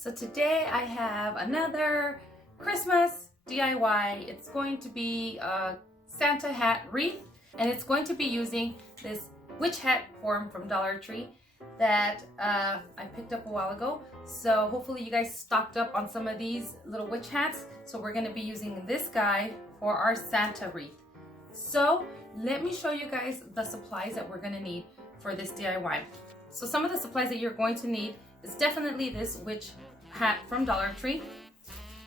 So today I have another Christmas DIY. It's going to be a Santa hat wreath, and it's going to be using this witch hat form from Dollar Tree that I picked up a while ago. So hopefully you guys stocked up on some of these little witch hats. So we're going to be using this guy for our Santa wreath. So let me show you guys the supplies that we're going to need for this DIY. So some of the supplies that you're going to need is definitely this witch hat from Dollar Tree.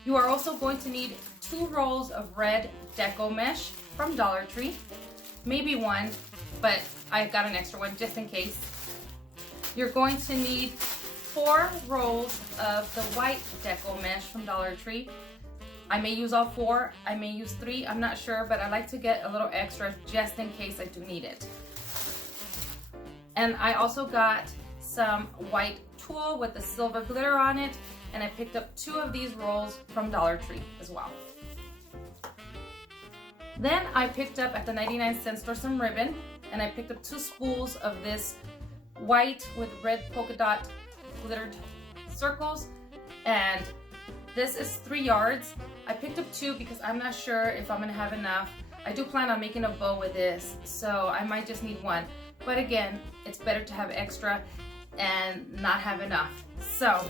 You are also going to need 2 rolls of red deco mesh from Dollar Tree. Maybe 1, but I got an extra one just in case. You're going to need 4 rolls of the white deco mesh from Dollar Tree. I may use all 4, I may use 3, I'm not sure, but I like to get a little extra just in case I do need it. And I also got some white tulle with the silver glitter on it, and I picked up 2 of these rolls from Dollar Tree as well. Then I picked up at the 99-cent store some ribbon, and I picked up 2 spools of this white with red polka dot glittered circles, and this is 3 yards. I picked up 2 because I'm not sure if I'm gonna have enough. I do plan on making a bow with this, so I might just need 1. But again, it's better to have extra and not have enough. So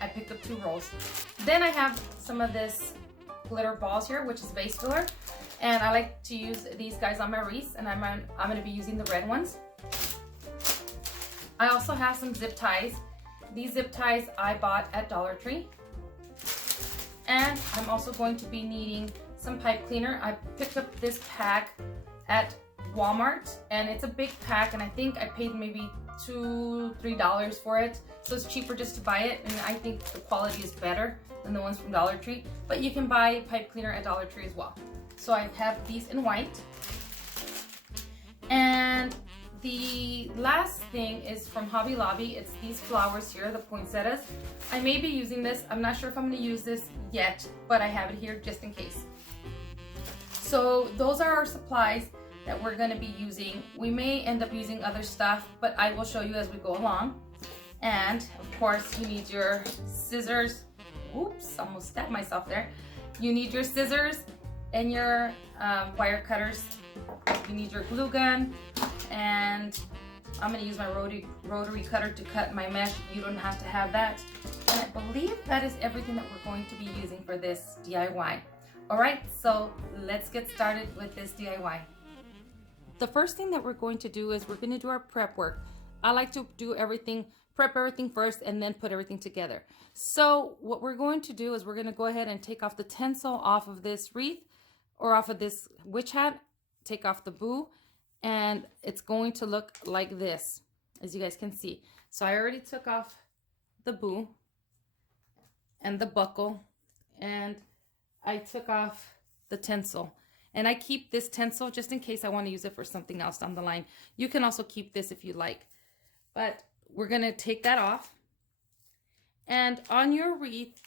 I picked up 2 rolls. Then I have some of this glitter balls here, which is vase filler. And I like to use these guys on my wreaths, and I'm gonna be using the red ones. I also have some zip ties. These zip ties I bought at Dollar Tree. And I'm also going to be needing some pipe cleaner. I picked up this pack at Walmart, and it's a big pack, and I think I paid maybe $2-3 for it, so it's cheaper just to buy it, and I think the quality is better than the ones from Dollar Tree, but you can buy pipe cleaner at Dollar Tree as well. So I have these in white. And the last thing is from Hobby Lobby. It's these flowers here, the poinsettias. I may be using this. I'm not sure if I'm going to use this yet, but I have it here just in case. So those are our supplies that we're going to be using. We may end up using other stuff, but I will show you as we go along. And of course you need your scissors. Oops, almost stabbed myself there. You need your scissors and your wire cutters. You need your glue gun, and I'm going to use my rotary cutter to cut my mesh. You don't have to have that. And I believe that is everything that we're going to be using for this DIY. Alright, so let's get started with this DIY. The first thing that we're going to do is we're going to do our prep work. I like to do everything, prep everything first and then put everything together. So what we're going to do is we're going to go ahead and take off the tinsel off of this wreath or off of this witch hat, take off the boo, and it's going to look like this, as you guys can see. So I already took off the boo and the buckle, and I took off the tinsel. And I keep this tinsel just in case I want to use it for something else down the line. You can also keep this if you like. But we're going to take that off. And on your wreath,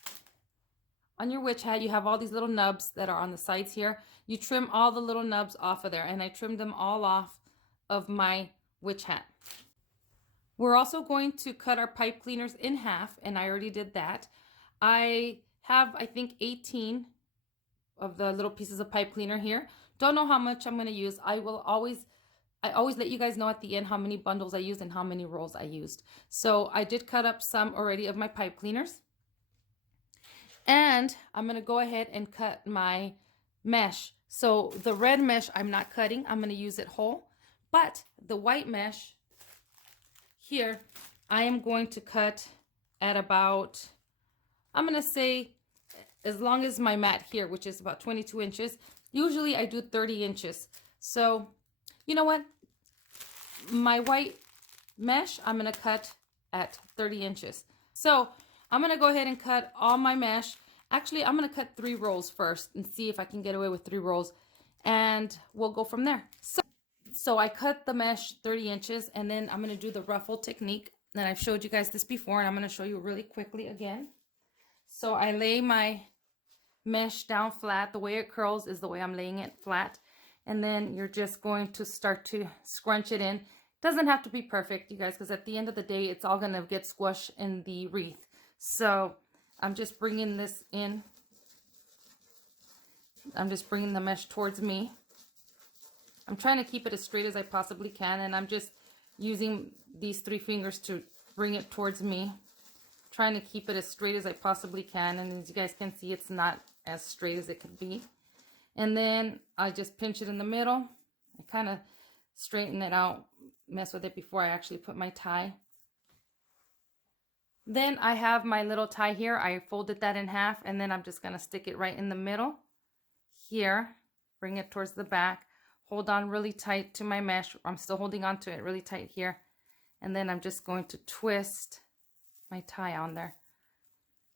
on your witch hat, you have all these little nubs that are on the sides here. You trim all the little nubs off of there. And I trimmed them all off of my witch hat. We're also going to cut our pipe cleaners in half. And I already did that. I have, I think, 18 of the little pieces of pipe cleaner here. Don't know how much I'm going to use. I always let you guys know at the end how many bundles I used and how many rolls I used. So I did cut up some already of my pipe cleaners. And I'm going to go ahead and cut my mesh. So the red mesh I'm not cutting. I'm going to use it whole. But the white mesh here, I am going to cut at about, I'm going to say, as long as my mat here, which is about 22 inches. Usually I do 30 inches. So, you know what? My white mesh, I'm going to cut at 30 inches. So, I'm going to go ahead and cut all my mesh. Actually, I'm going to cut 3 rolls first and see if I can get away with 3 rolls. And we'll go from there. So I cut the mesh 30 inches, and then I'm going to do the ruffle technique. And I've showed you guys this before, and I'm going to show you really quickly again. So I lay my mesh down flat. The way it curls is the way I'm laying it flat, and then you're just going to start to scrunch it in. Doesn't have to be perfect, you guys, because at the end of the day, it's all going to get squished in the wreath. So I'm just bringing this in. I'm just bringing the mesh towards me. I'm trying to keep it as straight as I possibly can, and I'm just using these 3 fingers to bring it towards me. Trying to keep it as straight as I possibly can, and as you guys can see, it's not as straight as it could be. And then I just pinch it in the middle. I kind of straighten it out, mess with it before I actually put my tie. Then I have my little tie here. I folded that in half, and then I'm just going to stick it right in the middle here. Bring it towards the back. Hold on really tight to my mesh. I'm still holding on to it really tight here. And then I'm just going to twist my tie on there.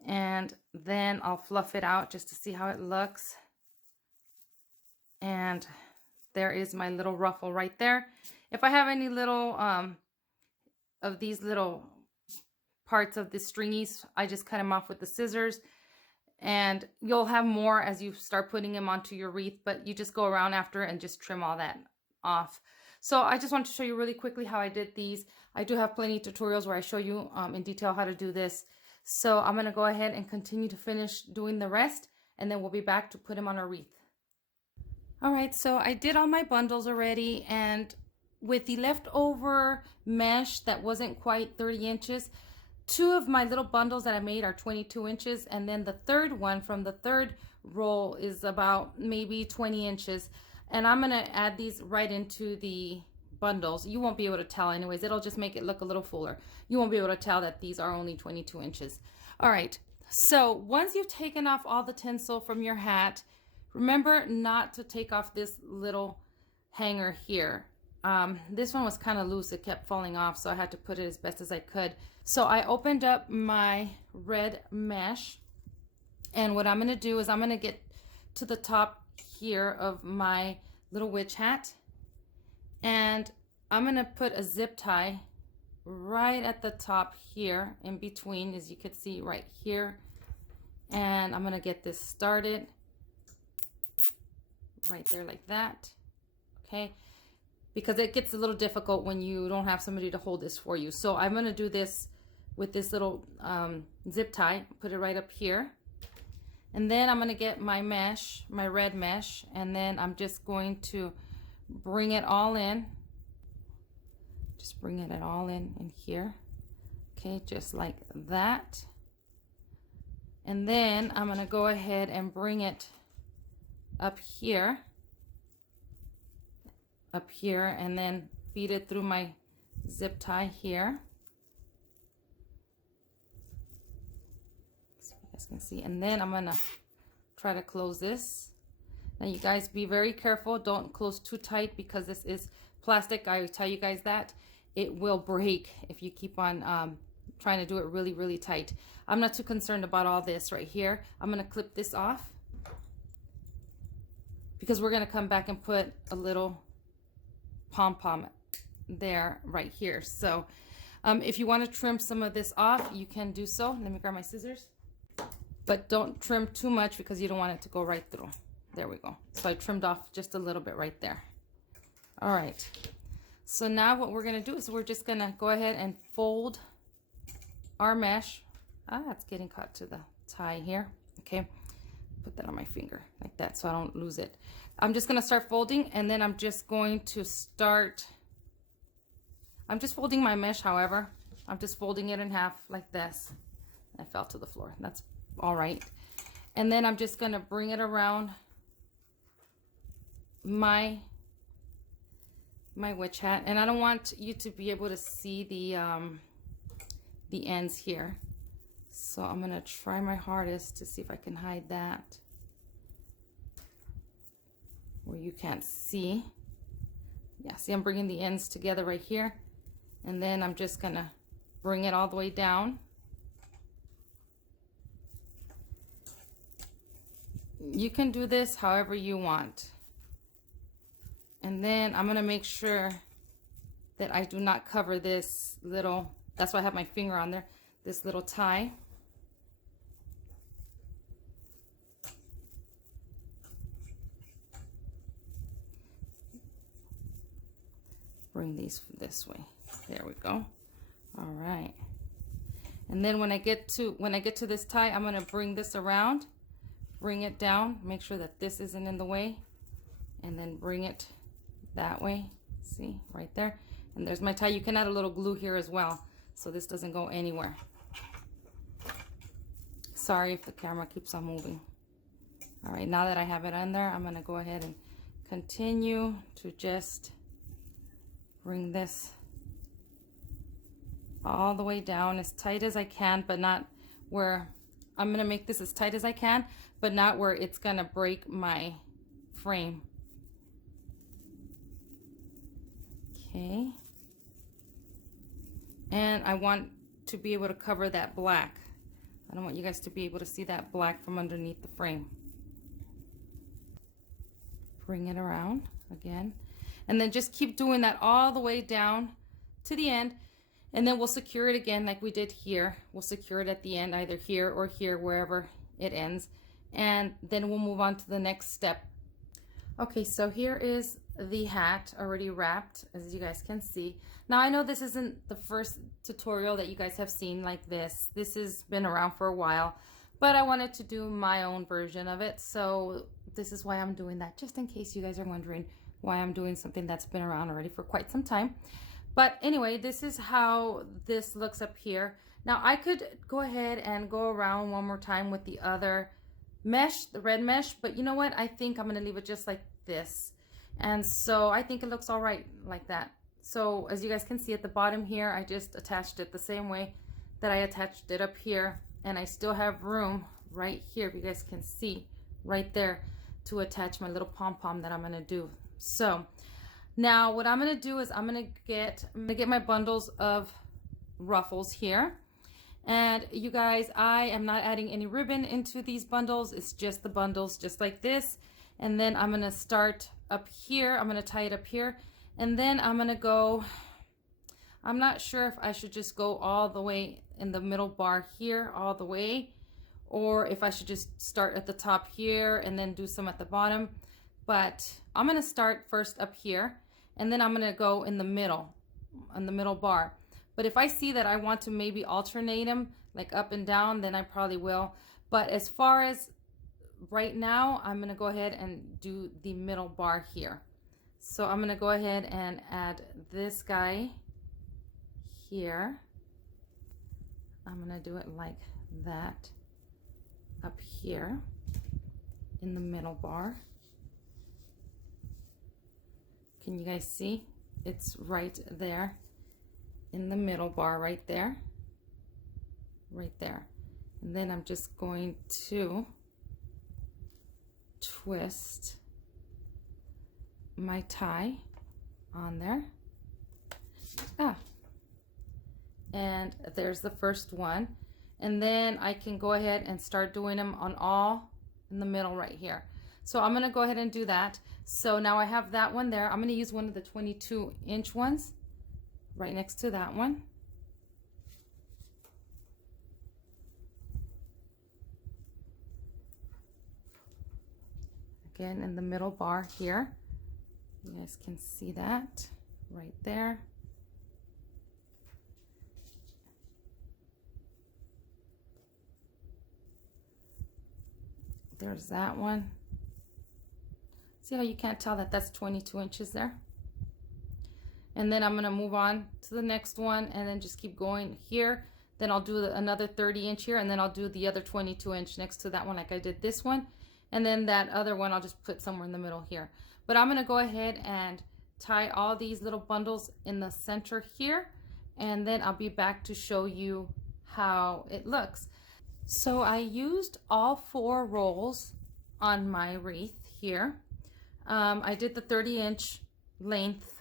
And then I'll fluff it out just to see how it looks. And there is my little ruffle right there. If I have any little of these little parts of the stringies, I just cut them off with the scissors. And you'll have more as you start putting them onto your wreath, but you just go around after and just trim all that off. So I just want to show you really quickly how I did these. I do have plenty of tutorials where I show you in detail how to do this. So I'm going to go ahead and continue to finish doing the rest, and then we'll be back to put them on our wreath. All right, so I did all my bundles already, and with the leftover mesh that wasn't quite 30 inches, 2 of my little bundles that I made are 22 inches, and then the third one from the third roll is about maybe 20 inches. And I'm going to add these right into the bundles. You won't be able to tell anyways. It'll just make it look a little fuller. You won't be able to tell that these are only 22 inches. All right, so once you've taken off all the tinsel from your hat, remember not to take off this little hanger here. This one was kind of loose. It kept falling off, so I had to put it as best as I could. So I opened up my red mesh, and what I'm going to do is I'm going to get to the top here of my little witch hat, and I'm going to put a zip tie right at the top here in between, as you can see right here. And I'm going to get this started right there like that. Okay, because it gets a little difficult when you don't have somebody to hold this for you. So I'm going to do this with this little zip tie, put it right up here. And then I'm going to get my mesh, my red mesh, and then I'm just going to bring it all in. Just bring it all in here. Okay, just like that. And then I'm going to go ahead and bring it up here, and then feed it through my zip tie here. So you guys can see. And then I'm gonna try to close this. Now you guys be very careful. Don't close too tight because this is plastic. I tell you guys that it will break if you keep on trying to do it really, really tight. I'm not too concerned about all this right here. I'm gonna clip this off because we're gonna come back and put a little pom-pom there right here. So if you want to trim some of this off, you can do so. Let me grab my scissors, but don't trim too much because you don't want it to go right through. There we go. So I trimmed off just a little bit right there. All right, so now what we're going to do is we're just going to go ahead and fold our mesh. It's getting caught to the tie here. Okay, put that on my finger like that so I don't lose it. I'm just going to start folding, and then I'm just going to start, I'm just folding my mesh, however. I'm just folding it in half like this. I fell to the floor. That's all right. And then I'm just going to bring it around my witch hat, and I don't want you to be able to see the ends here. So I'm going to try my hardest to see if I can hide that where you can't see. Yeah, see, I'm bringing the ends together right here, and then I'm just gonna bring it all the way down. You can do this however you want. And then I'm gonna make sure that I do not cover this little, that's why I have my finger on there, this little tie. Bring these this way. There we go. All right. And then when I get to this tie, I'm gonna bring this around, bring it down, make sure that this isn't in the way, and then bring it that way. See, right there. And there's my tie. You can add a little glue here as well, so this doesn't go anywhere. Sorry if the camera keeps on moving. All right, now that I have it on there, I'm gonna go ahead and continue to just bring this all the way down as tight as I can, but not where I'm gonna make this as tight as I can, but not where it's gonna break my frame. Okay. And I want to be able to cover that black. I don't want you guys to be able to see that black from underneath the frame. Bring it around again. And then just keep doing that all the way down to the end. And then we'll secure it again like we did here. We'll secure it at the end, either here or here, wherever it ends. And then we'll move on to the next step. Okay, so here is the hat already wrapped, as you guys can see. Now, I know this isn't the first tutorial that you guys have seen like this. This has been around for a while, but I wanted to do my own version of it. So this is why I'm doing that, just in case you guys are wondering why I'm doing something that's been around already for quite some time. But anyway, this is how this looks up here. Now, I could go ahead and go around one more time with the other mesh, the red mesh, but you know what? I think I'm gonna leave it just like this. And so I think it looks all right like that. So as you guys can see at the bottom here, I just attached it the same way that I attached it up here. And I still have room right here, if you guys can see, right there, to attach my little pom-pom that I'm gonna do. So now what I'm gonna do is I'm gonna get my bundles of ruffles here. And you guys, I am not adding any ribbon into these bundles. It's just the bundles, just like this. And then I'm gonna start up here. I'm gonna tie it up here. And then I'm gonna go, I'm not sure if I should just go all the way in the middle bar here, all the way, or if I should just start at the top here and then do some at the bottom. But I'm gonna start first up here, and then I'm gonna go in the middle, on the middle bar. But if I see that I want to maybe alternate them, like up and down, then I probably will. But as far as right now, I'm gonna go ahead and do the middle bar here. So I'm gonna go ahead and add this guy here. I'm gonna do it like that up here in the middle bar. Can you guys see? It's right there in the middle bar, right there, right there. And then I'm just going to twist my tie on there. And there's the first one. And then I can go ahead and start doing them on all in the middle right here. So I'm gonna go ahead and do that. So now I have that one there. I'm gonna use one of the 22-inch ones right next to that one. Again, in the middle bar here. You guys can see that right there. There's that one. See how you can't tell that that's 22 inches there? And then I'm gonna move on to the next one and then just keep going here. Then I'll do another 30-inch here, and then I'll do the other 22-inch next to that one like I did this one. And then that other one I'll just put somewhere in the middle here. But I'm gonna go ahead and tie all these little bundles in the center here, and then I'll be back to show you how it looks. So I used all 4 rolls on my wreath here. I did the 30-inch length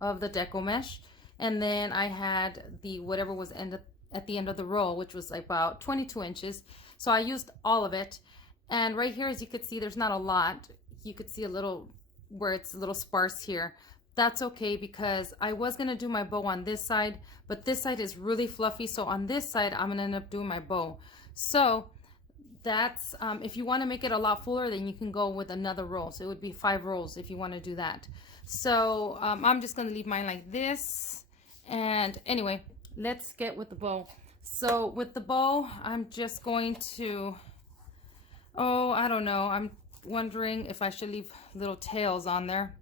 of the deco mesh, and then I had the whatever was at the end of the roll, which was about 22 inches. So I used all of it. And right here, as you could see, there's not a lot. You could see a little where it's a little sparse here. That's okay, because I was gonna do my bow on this side, but this side is really fluffy. So on this side, I'm gonna end up doing my bow. So that's, if you wanna make it a lot fuller, then you can go with another roll. So it would be 5 rolls if you wanna do that. So I'm just gonna leave mine like this. And anyway, let's get with the bow. So with the bow, I'm just going to, oh, I don't know. I'm wondering if I should leave little tails on there.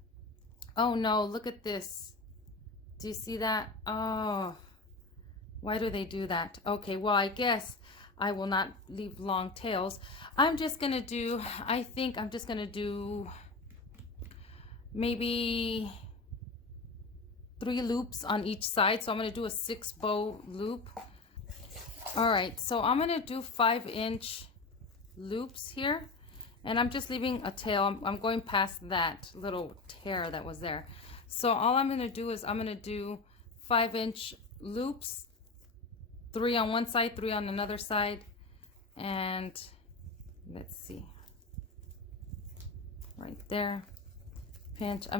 Oh no, look at this. Do you see that? Oh, why do they do that? Okay, well, I guess I will not leave long tails. I'm just gonna do, I think I'm just gonna do maybe 3 loops on each side. So I'm gonna do a 6 bow loop. All right, so I'm gonna do 5-inch loops here, and I'm just leaving a tail. I'm going past that little tear that was there. So all I'm gonna do is I'm gonna do 5-inch loops, 3 on one side, 3 on another side, and let's see, right there, pinch. I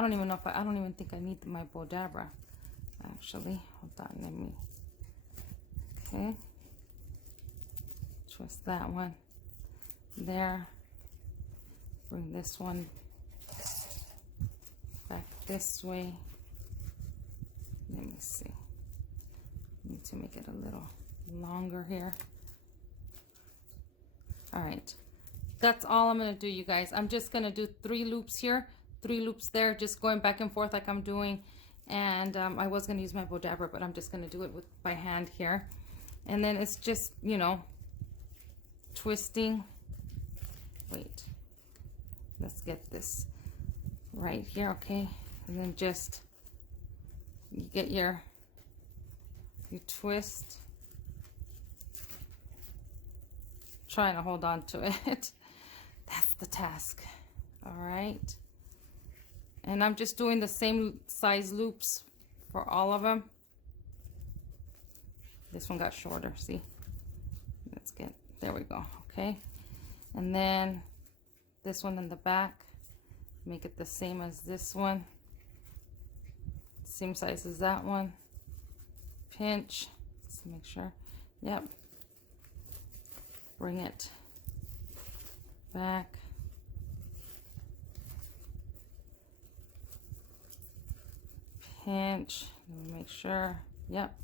don't even know if I don't even think I need my Bodabra, actually. Hold on, let me, okay, twist that one there, bring this one back this way. Let me see, need to make it a little longer here. All right, that's all I'm gonna do, you guys. I'm just gonna do 3 loops here, 3 loops there, just going back and forth like I'm doing. And I was gonna use my Bodabra, but I'm just gonna do it by hand here. And then it's just, you know, twisting. Wait, let's get this right here, okay? And then just, you get your, you twist, trying to hold on to it. That's the task. All right, and I'm just doing the same size loops for all of them. This one got shorter, see? Let's get, there we go, okay? And then this one in the back, make it the same as this one, same size as that one. Pinch, let's make sure, yep. Bring it back. Pinch, let me make sure, yep.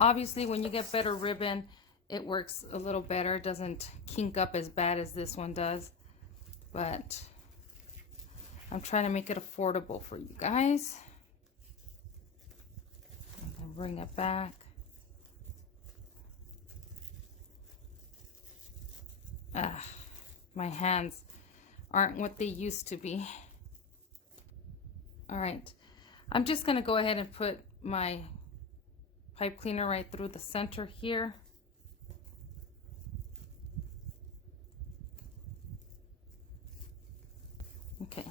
Obviously, when you get better ribbon, it works a little better. It doesn't kink up as bad as this one does. But I'm trying to make it affordable for you guys. And bring it back. My hands aren't what they used to be. All right, I'm just gonna go ahead and put my pipe cleaner right through the center here. Okay,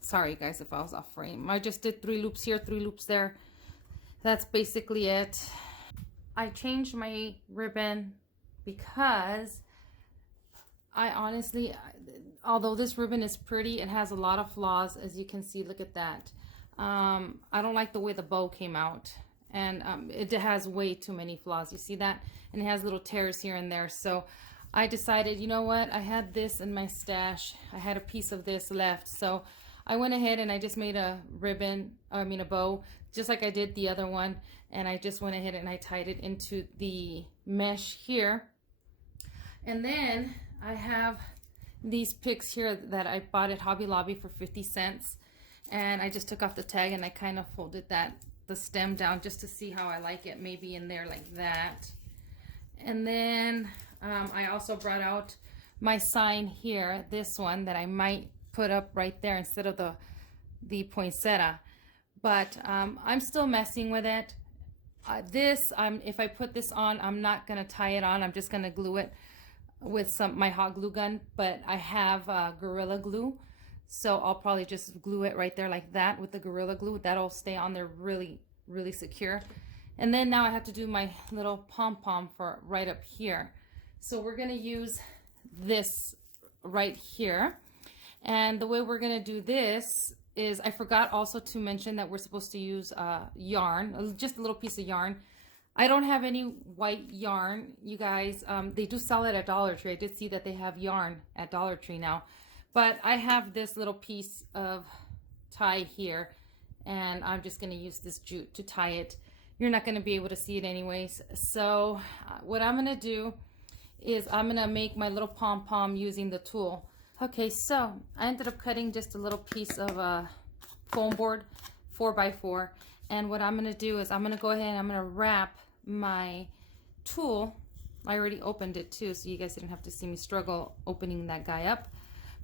sorry guys if I was off frame. I just did 3 loops here, 3 loops there. That's basically it. I changed my ribbon because I honestly, although this ribbon is pretty, it has a lot of flaws, as you can see. Look at that. I don't like the way the bow came out, and it has way too many flaws. You see that? And it has little tears here and there. So I decided, you know what? I had this in my stash. I had a piece of this left. So I went ahead and I just made a ribbon, I mean a bow, just like I did the other one. And I just went ahead and I tied it into the mesh here. And then I have these picks here that I bought at Hobby Lobby for 50 cents. And I just took off the tag and I kind of folded the stem down just to see how I like it, maybe in there like that. And then I also brought out my sign here, this one that I might put up right there instead of the poinsettia. But I'm still messing with it. If I put this on, I'm not gonna tie it on. I'm just gonna glue it with my hot glue gun. But I have Gorilla Glue, so I'll probably just glue it right there like that with the Gorilla Glue. That'll stay on there really, really secure. And then now I have to do my little pom-pom for right up here. So we're gonna use this right here. And the way we're gonna do this is, I forgot also to mention that we're supposed to use yarn, just a little piece of yarn. I don't have any white yarn, you guys. They do sell it at Dollar Tree. I did see that they have yarn at Dollar Tree now. But I have this little piece of tie here, and I'm just going to use this jute to tie it. You're not going to be able to see it anyways. So what I'm going to do is I'm going to make my little pom-pom using the tool. Okay, so I ended up cutting just a little piece of foam board, 4x4. And what I'm going to do is I'm going to go ahead and I'm going to wrap my tool. I already opened it too, so you guys didn't have to see me struggle opening that guy up.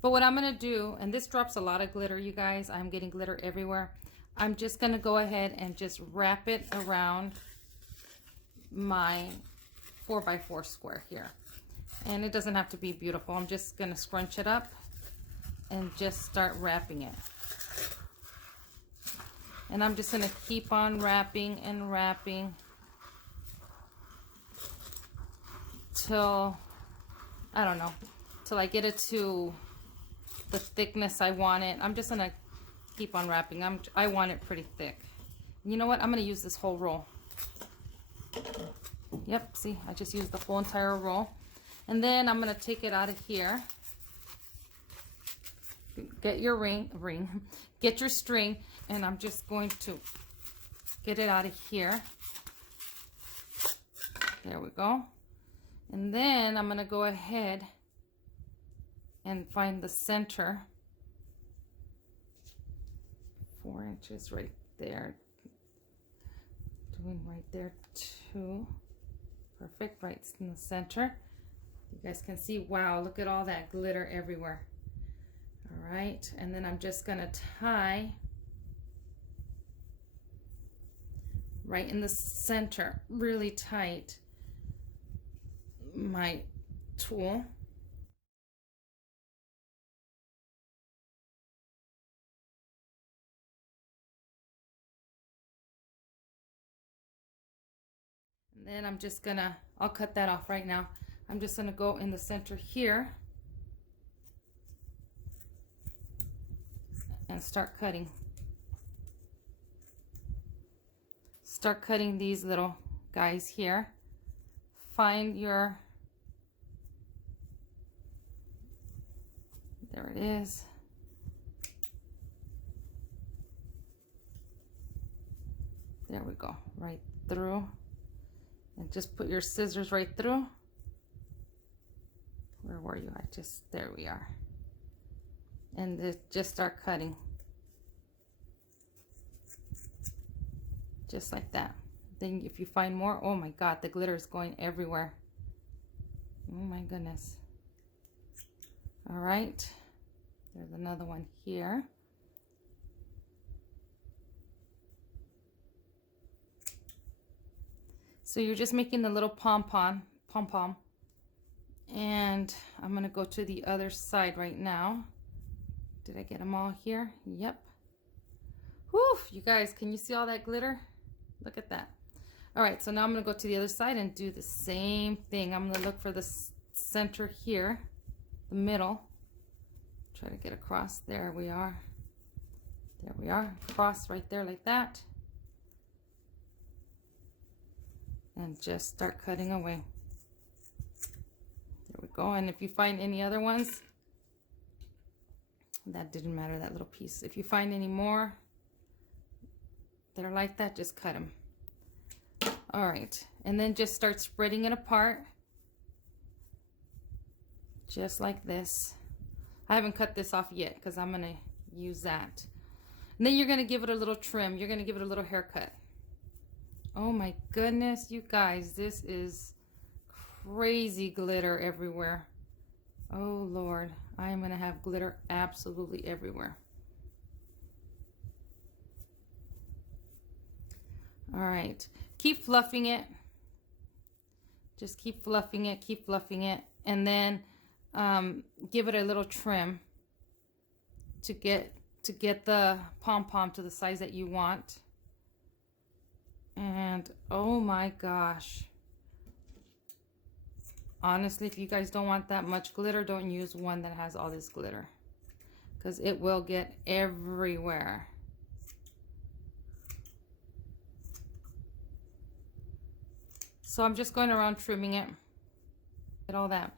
But what I'm going to do, and this drops a lot of glitter, you guys. I'm getting glitter everywhere. I'm just going to go ahead and just wrap it around my 4x4 square here. And it doesn't have to be beautiful. I'm just going to scrunch it up and just start wrapping it. And I'm just going to keep on wrapping and wrapping till, I don't know, till I get it to the thickness I want it. I'm just going to keep on wrapping. I want it pretty thick. You know what? I'm going to use this whole roll. Yep, see, I just used the whole entire roll. And then I'm going to take it out of here. Get your get your string, and I'm just going to get it out of here. There we go. And then I'm going to go ahead and find the center. 4 inches right there. Doing right there too. Perfect, right in the center. You guys can see, wow, look at all that glitter everywhere. All right, and then I'm just gonna tie right in the center, really tight, my tool. And then I'm just gonna, I'll cut that off right now. I'm just gonna go in the center here and start cutting. Start cutting these little guys here. Find your, there it is. There we go, right through. And just put your scissors right through. Where were you? There we are. And just start cutting. Just like that. Then if you find more, oh my God, the glitter is going everywhere. Oh my goodness. All right. There's another one here. So you're just making the little pom-pom. And I'm gonna go to the other side right now. Did I get them all here? Yep. Whew, you guys, can you see all that glitter? Look at that. All right, so now I'm gonna go to the other side and do the same thing. I'm gonna look for the center here, the middle. Try to get across. There we are. There we are. Cross right there like that. And just start cutting away. There we go. And if you find any other ones, that didn't matter, that little piece. If you find any more that are like that, just cut them. All right, and then just start spreading it apart, just like this. I haven't cut this off yet because I'm gonna use that. And then you're gonna give it a little trim. You're gonna give it a little haircut. Oh my goodness, you guys, this is crazy glitter everywhere. Oh Lord, I am gonna have glitter absolutely everywhere. All right, keep fluffing it. Just keep fluffing it, and then give it a little trim to get the pom-pom to the size that you want. And oh my gosh, honestly, if you guys don't want that much glitter, don't use one that has all this glitter, because it will get everywhere. So I'm just going around trimming it. Get all that.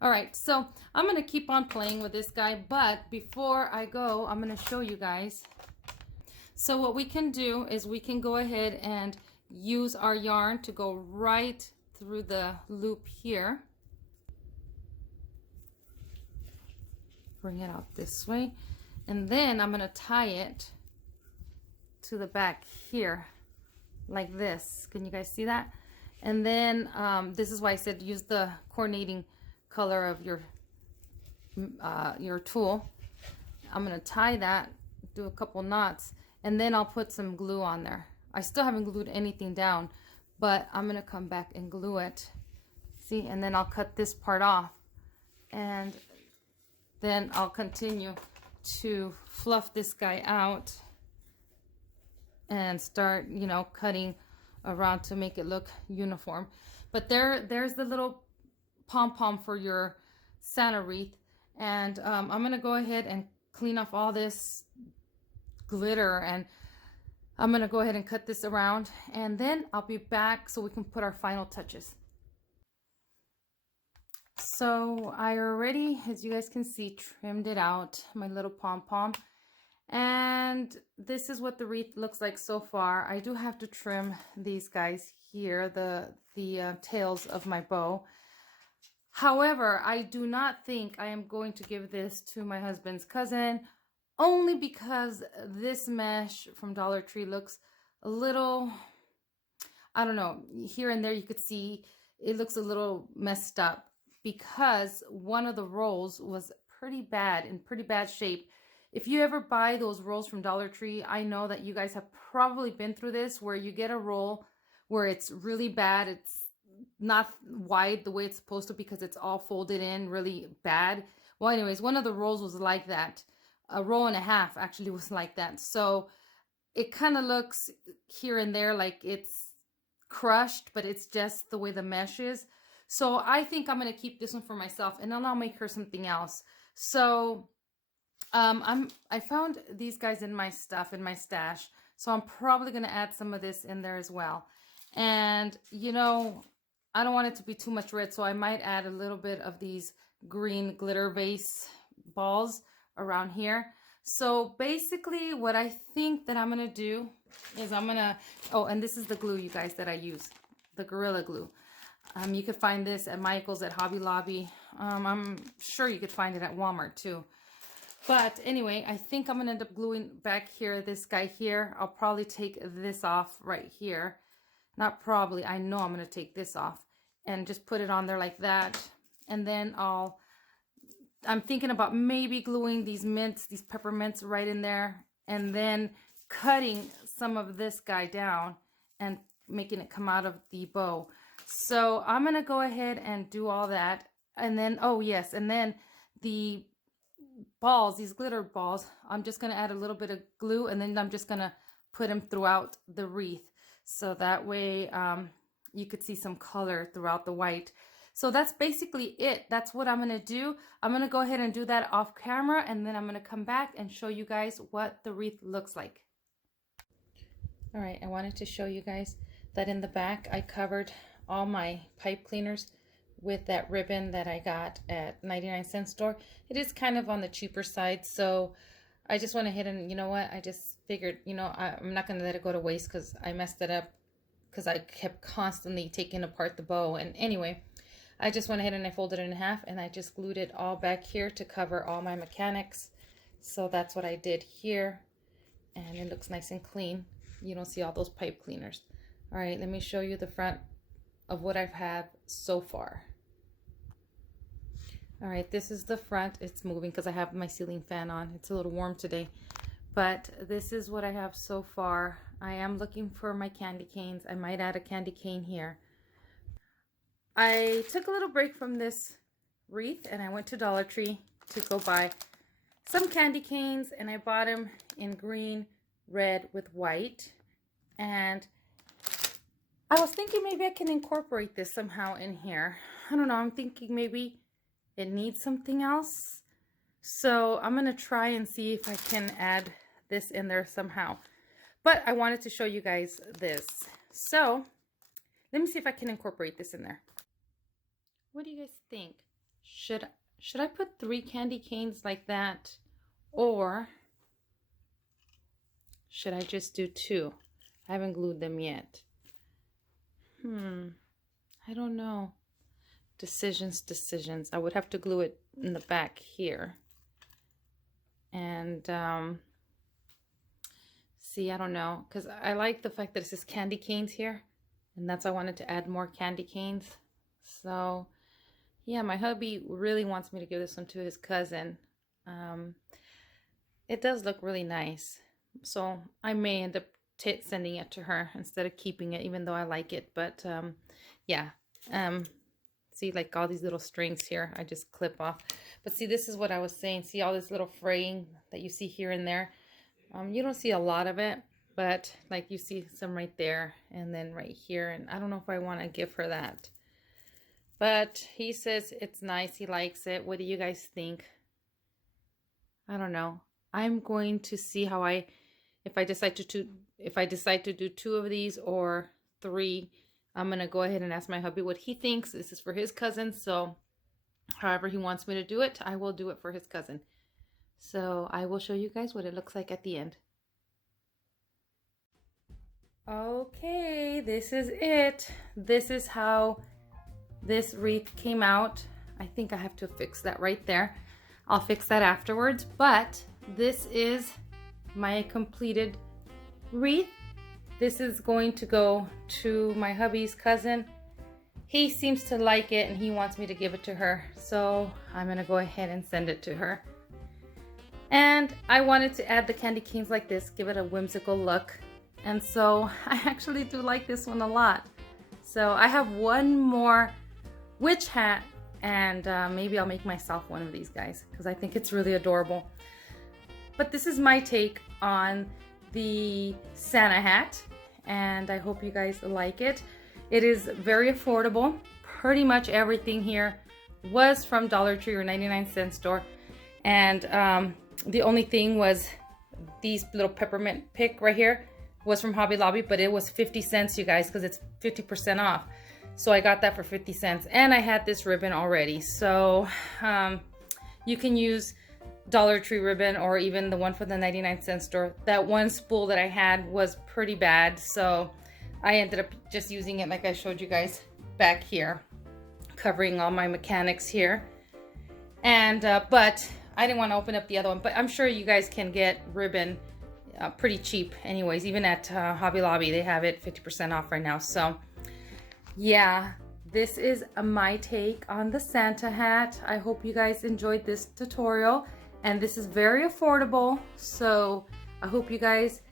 All right, so I'm gonna keep on playing with this guy, but before I go, I'm gonna show you guys. So what we can do is we can go ahead and use our yarn to go right through the loop here. Bring it out this way. And then I'm gonna tie it to the back here, like this. Can you guys see that? And then this is why I said use the coordinating color of your tool. I'm gonna tie that, do a couple knots, and then I'll put some glue on there. I still haven't glued anything down, but I'm gonna come back and glue it. See, and then I'll cut this part off, and then I'll continue to fluff this guy out and start, you know, cutting around to make it look uniform. But there's the little pom-pom for your Santa wreath. And I'm gonna go ahead and clean off all this glitter, and I'm gonna go ahead and cut this around, and then I'll be back so we can put our final touches. So I already, as you guys can see, trimmed it out, my little pom-pom. And this is what the wreath looks like so far. I do have to trim these guys here, the tails of my bow. However, I do not think I am going to give this to my husband's cousin, only because this mesh from Dollar Tree looks a little, I don't know, here and there you could see it looks a little messed up, because one of the rolls was pretty bad, in pretty bad shape. If you ever buy those rolls from Dollar Tree, I know that you guys have probably been through this, where you get a roll where it's really bad. It's not wide the way it's supposed to because it's all folded in really bad. Well, anyways, one of the rolls was like that. A roll and a half actually was like that. So it kind of looks here and there like it's crushed, but it's just the way the mesh is. So I think I'm going to keep this one for myself, and then I'll make her something else. So I found these guys in my stuff, in my stash. So I'm probably going to add some of this in there as well. And, you know, I don't want it to be too much red, so I might add a little bit of these green glitter base balls around here. So basically what I think that I'm going to do is I'm going to, oh, and this is the glue, you guys, that I use, the Gorilla Glue. You could find this at Michael's, at Hobby Lobby. I'm sure you could find it at Walmart too. But anyway, I think I'm going to end up gluing back here, this guy here. I'll probably take this off right here. Not probably, I know I'm going to take this off and just put it on there like that. And then I'm thinking about maybe gluing these mints, these peppermints right in there, and then cutting some of this guy down and making it come out of the bow. So I'm going to go ahead and do all that. And then, oh yes, and then the balls, these glitter balls, I'm just going to add a little bit of glue, and then I'm just going to put them throughout the wreath. So that way you could see some color throughout the white. So that's basically it. That's what I'm going to do. I'm going to go ahead and do that off camera, and then I'm going to come back and show you guys what the wreath looks like. All right, I wanted to show you guys that in the back I covered all my pipe cleaners with that ribbon that I got at 99-cent store. It is kind of on the cheaper side, so I just went ahead and, you know what, I just figured, you know, I'm not going to let it go to waste because I messed it up because I kept constantly taking apart the bow. And anyway, I just went ahead and I folded it in half, and I just glued it all back here to cover all my mechanics. So that's what I did here, and it looks nice and clean. You don't see all those pipe cleaners. All right, let me show you the front of what I've had so far. All right, this is the front. It's moving because I have my ceiling fan on. It's a little warm today, but this is what I have so far. I am looking for my candy canes. I might add a candy cane here. I took a little break from this wreath, and I went to Dollar Tree to go buy some candy canes, and I bought them in green, red with white. And I was thinking maybe I can incorporate this somehow in here. I don't know, I'm thinking maybe it needs something else. So I'm gonna try and see if I can add this in there somehow. But I wanted to show you guys this. So let me see if I can incorporate this in there. What do you guys think? Should I put 3 candy canes like that, or should I just do 2? I haven't glued them yet. I don't know. Decisions. I would have to glue it in the back here. And see, I don't know, because I like the fact that it says candy canes here, and that's why I wanted to add more candy canes. So yeah, my hubby really wants me to give this one to his cousin. It does look really nice, so I may end up sending it to her instead of keeping it, even though I like it. But yeah, see, like all these little strings here, I just clip off. But see, this is what I was saying. See all this little fraying that you see here and there? You don't see a lot of it, but like you see some right there and then right here. And I don't know if I want to give her that. But he says it's nice. He likes it. What do you guys think? I don't know. I'm going to see how if I decide to do 2 of these or 3. I'm going to go ahead and ask my hubby what he thinks. This is for his cousin, so however he wants me to do it, I will do it for his cousin. So I will show you guys what it looks like at the end. Okay, this is it. This is how this wreath came out. I think I have to fix that right there. I'll fix that afterwards, but this is my completed wreath. This is going to go to my hubby's cousin. He seems to like it and he wants me to give it to her. So I'm gonna go ahead and send it to her. And I wanted to add the candy canes like this, give it a whimsical look. And so I actually do like this one a lot. So I have one more witch hat, and maybe I'll make myself one of these guys because I think it's really adorable. But this is my take on the Santa hat, and I hope you guys like it. It is very affordable. Pretty much everything here was from Dollar Tree or 99-cent store, and the only thing was these little peppermint pick right here was from Hobby Lobby, but it was 50 cents, you guys, because it's 50% off. So I got that for 50 cents, and I had this ribbon already. So you can use Dollar Tree ribbon or even the one for the 99-cent store. That one spool that I had was pretty bad, so I ended up just using it like I showed you guys back here, covering all my mechanics here. And but I didn't want to open up the other one, but I'm sure you guys can get ribbon pretty cheap anyways. Even at Hobby Lobby, they have it 50% off right now. So yeah, this is my take on the Santa hat. I hope you guys enjoyed this tutorial, and this is very affordable. So I hope you guys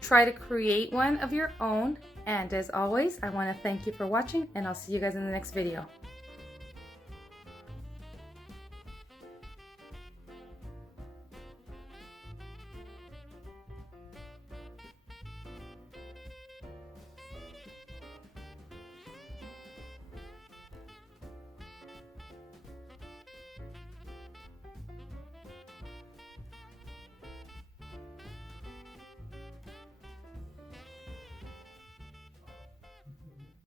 try to create one of your own. And as always, I want to thank you for watching, and I'll see you guys in the next video.